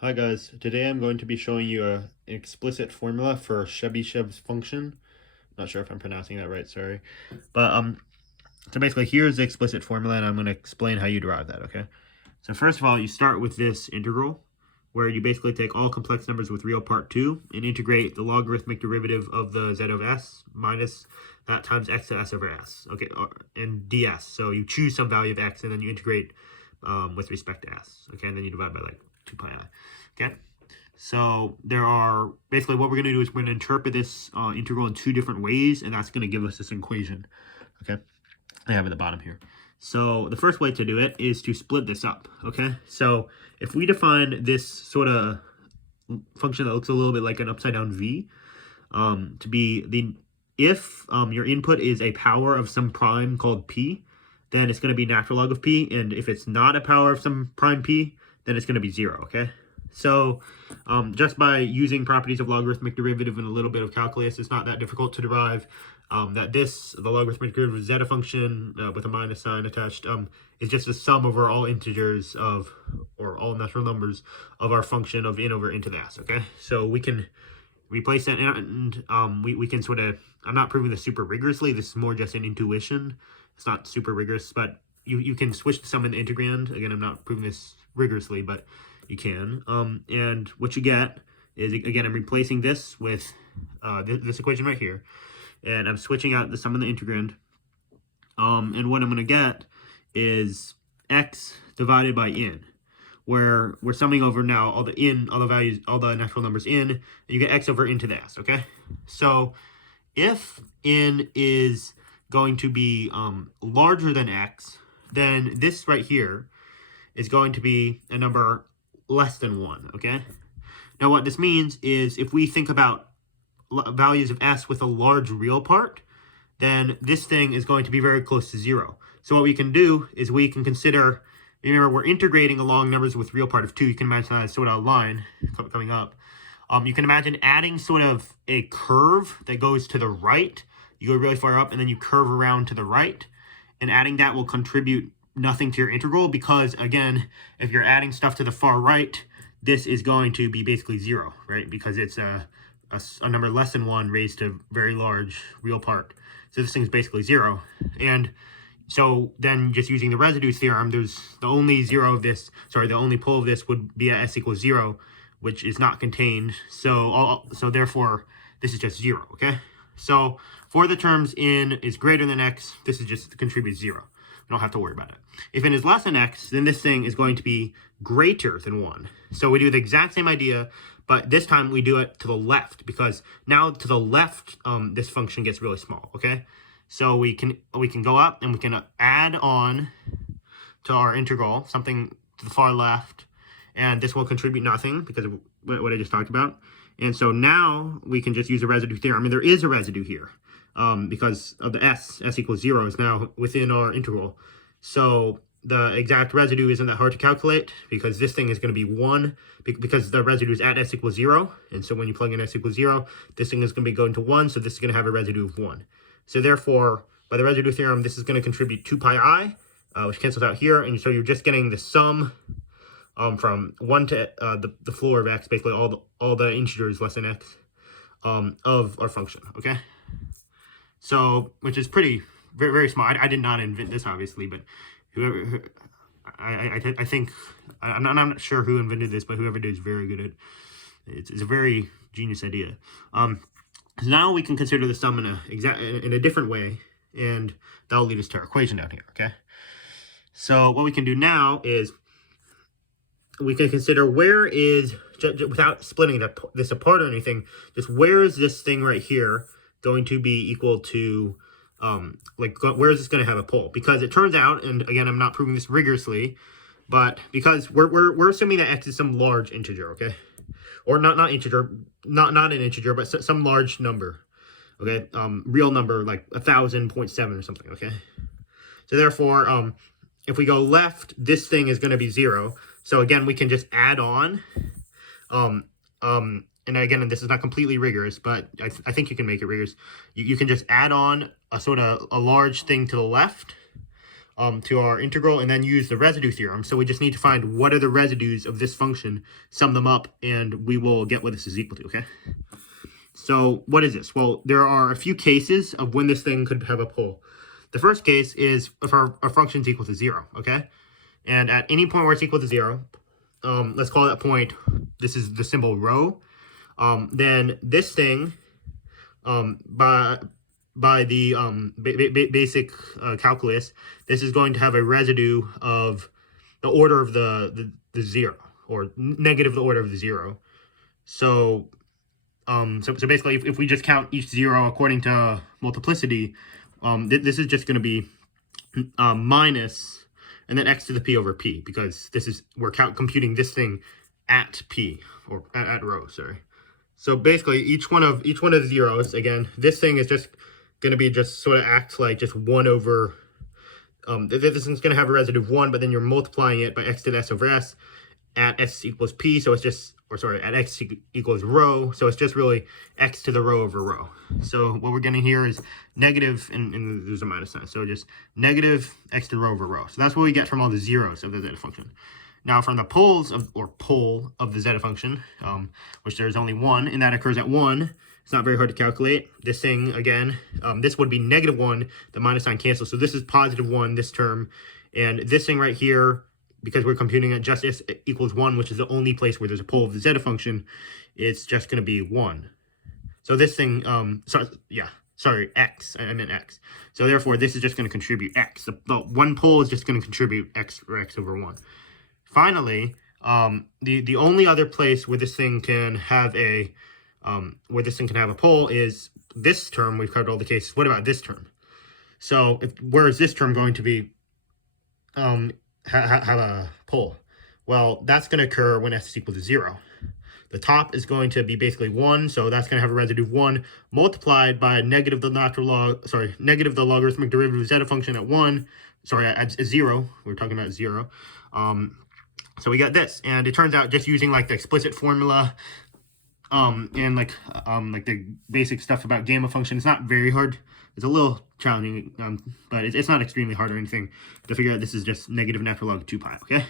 Hi guys, today I'm going to be showing you an explicit formula for Chebyshev's function. Not sure if I'm pronouncing that right, sorry. So basically here's the explicit formula and I'm going to explain how you derive that, okay? So first of all, you start with this integral where you basically take all complex numbers with real part 2 and integrate the logarithmic derivative of the z of s minus that times x to s over s, okay, and ds. So you choose some value of x and then you integrate with respect to s, okay, and then you divide by like 2 pi I, okay? So there are, basically what we're going to do is we're going to interpret this integral in two different ways, and that's going to give us this equation, okay? I have at the bottom here. So the first way to do it is to split this up, okay? So if we define this sort of function that looks a little bit like an upside down V, to be if your input is a power of some prime called P, then it's going to be natural log of P, and if it's not a power of some prime P, then it's going to be 0, okay? So just by using properties of logarithmic derivative and a little bit of calculus, it's not that difficult to derive that the logarithmic derivative of zeta function with a minus sign attached, is just the sum over all integers of, or all natural numbers of our function of in over into the s, okay? So we can replace that, and we can sort of, I'm not proving this super rigorously, this is more just an intuition. It's not super rigorous, but you can switch to sum in the integrand. Again, I'm not proving this rigorously, but you can. And what you get is, again, I'm replacing this with this equation right here, and I'm switching out the sum and the integrand. And what I'm going to get is x divided by n, where we're summing over now all the values, all the natural numbers in, and you get x over into the s, okay? So if n is going to be larger than x, then this right here is going to be a number less than 1, okay? Now what this means is if we think about values of s with a large real part, then this thing is going to be very close to 0. So what we can do is we can consider, remember we're integrating along numbers with real part of 2. You can imagine that as sort of a line coming up. You can imagine adding sort of a curve that goes to the right. You go really far up and then you curve around to the right, and adding that will contribute nothing to your integral, because again, if you're adding stuff to the far right, this is going to be basically 0, right? Because it's a number less than 1 raised to very large real part. So this thing's basically 0. And so then just using the residue theorem, there's the only the only pole of this would be at s equals 0, which is not contained. So therefore, this is just 0, okay? So for the terms n is greater than x, this is just contributes 0. We don't have to worry about it. If n is less than x, then this thing is going to be greater than 1. So we do the exact same idea, but this time we do it to the left, because now to the left, this function gets really small, okay? So we can go up and we can add on to our integral something to the far left, and this will contribute nothing because of what I just talked about. And so now we can just use a residue theorem. I mean, there is a residue here because of the s equals 0 is now within our integral. So the exact residue isn't that hard to calculate, because this thing is going to be 1, because the residue is at s equals 0. And so when you plug in s equals 0, this thing is going to be going to 1, so this is going to have a residue of 1. So therefore, by the residue theorem, this is going to contribute 2 pi I, which cancels out here, and so you're just getting the sum from 1 to the floor of x, basically all the integers less than x of our function, okay? So, which is very, very small. I did not invent this, obviously, but I think, I'm not sure who invented this, but whoever did is very good at it. It's a very genius idea. So now we can consider the sum in a different way, and that'll lead us to our equation down here, okay? So what we can do now is we can consider where is, without splitting this apart or anything, just where is this thing right here going to be equal to, where is this going to have a pole? Because it turns out, and again, I'm not proving this rigorously, but because we're assuming that x is some large integer, okay? Or not integer, not an integer, but some large number, okay? Real number, like 1,000.7 or something, okay? So therefore, if we go left, this thing is going to be 0. So again, we can just add on, and again, this is not completely rigorous, but I think you can make it rigorous. You can just add on a sort of a large thing to the left, to our integral and then use the residue theorem. So we just need to find what are the residues of this function, sum them up, and we will get what this is equal to, okay? So what is this? Well, there are a few cases of when this thing could have a pole. The first case is if our function is equal to 0, okay? And at any point where it's equal to 0, let's call that point, this is the symbol rho, then this thing, by the basic calculus, this is going to have a residue of the order of the 0, or negative the order of the 0. So so basically, if we just count each 0 according to multiplicity, this is just going to be minus, and then x to the p over p, because this is, we're computing this thing at p, or at rho, sorry. So basically, each one of the zeros, again, this thing is just going to be just sort of act like just 1 over, this is going to have a residue of 1, but then you're multiplying it by x to the s over s at s equals p, so it's just, or sorry, at x equals rho, so it's just really x to the rho over rho. So what we're getting here is negative, and there's a minus sign, so just negative x to the rho over rho. So that's what we get from all the zeros of the zeta function. Now from the poles of, or pole of the zeta function, which there's only one, and that occurs at 1, it's not very hard to calculate. This thing, again, this would be negative 1, the minus sign cancels, so this is positive 1, this term, and this thing right here, because we're computing it just s equals 1, which is the only place where there's a pole of the zeta function, it's just going to be 1. So this thing, x, I meant x. So therefore, this is just going to contribute x. The one pole is just going to contribute x, or x over 1. Finally, the only other place where this thing can have a pole is this term. We've covered all the cases. What about this term? So where is this term going to be have a pole? Well, that's going to occur when s is equal to 0. The top is going to be basically 1, so that's going to have a residue of 1 multiplied by negative the logarithmic derivative of zeta function at 1. Sorry, at 0. We're talking about 0. So we got this, and it turns out just using like the explicit formula, and like the basic stuff about gamma function, it's not very hard. It's a little challenging, but it's not extremely hard or anything to figure out. This is just negative natural log 2 pi, okay?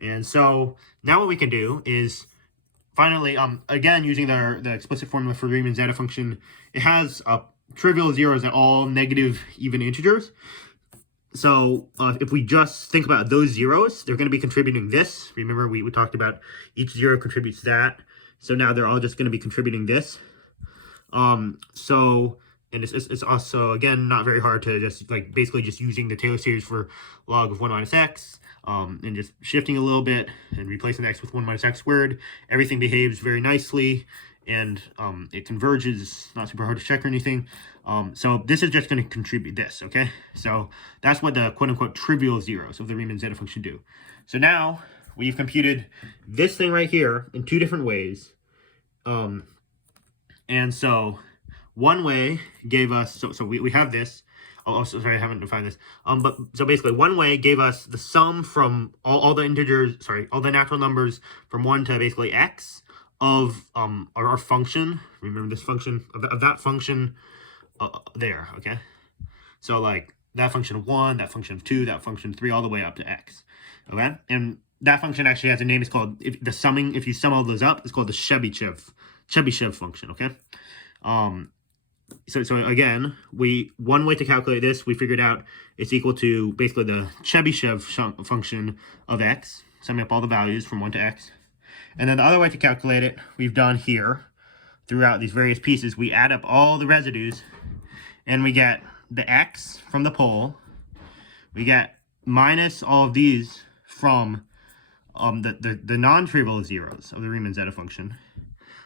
And so now what we can do is finally, again, using the explicit formula for Riemann Zeta function, it has trivial zeros at all negative even integers. So if we just think about those zeros, they're going to be contributing this. Remember, we talked about each 0 contributes that. So now they're all just going to be contributing this. And it's also, again, not very hard to just, basically just using the Taylor series for log of 1 minus x, and just shifting a little bit and replacing x with 1 minus x squared. Everything behaves very nicely, and it converges, not super hard to check or anything. So this is just going to contribute this, okay? So that's what the quote-unquote trivial zeros of the Riemann Zeta function do. So now we've computed this thing right here in 2 different ways. And so one way gave us, so we have this. Oh, sorry, I haven't defined this. But so basically, one way gave us the sum from all the integers, all the natural numbers from 1 to basically x of our function. Remember this function of that function there, okay? So like that function of 1, that function of 2, that function of 3, all the way up to x, okay? And that function actually has a name. It's called, if you sum all those up, it's called the Chebyshev function, okay? So again, one way to calculate this, we figured out it's equal to basically the Chebyshev function of x, summing up all the values from 1 to x. And then the other way to calculate it, we've done here throughout these various pieces. We add up all the residues, and we get the x from the pole. We get minus all of these from the non-trivial zeros of the Riemann Zeta function.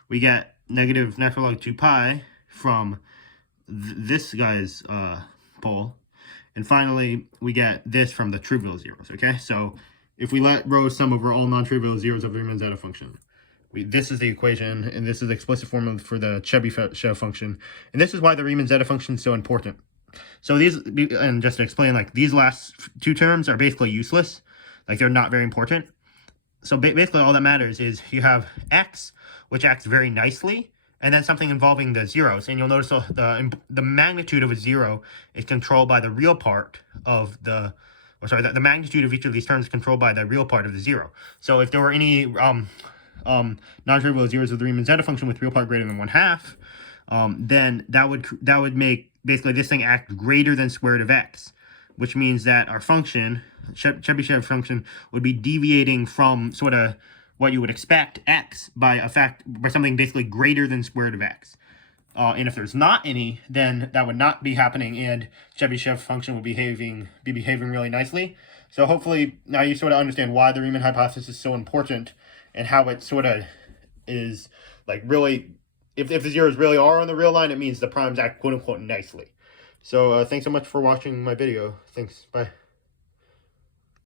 We get negative natural log 2 pi from this guy's pole. And finally, we get this from the trivial zeros, okay? So if we let rho sum over all non-trivial zeros of the Riemann Zeta function, this is the equation, and this is the explicit formula for the Chebyshev function. And this is why the Riemann Zeta function is so important. So these, and just to explain, like these last 2 terms are basically useless. Like they're not very important. So basically all that matters is you have x, which acts very nicely and then something involving the zeros. And you'll notice the magnitude of a zero is controlled by the real part of the, or sorry, the magnitude of each of these terms is controlled by the real part of the zero. So if there were any non-trivial zeros of the Riemann Zeta function with real part greater than 1/2, then that would make basically this thing act greater than square root of x, which means that our function, Chebyshev function, would be deviating from sort of what you would expect, x, by something basically greater than square root of x. And if there's not any, then that would not be happening, and Chebyshev function will be behaving really nicely. So hopefully now you sort of understand why the Riemann hypothesis is so important, and how it sort of is like really, if the zeros really are on the real line, it means the primes act quote unquote nicely. So thanks so much for watching my video. Thanks. Bye.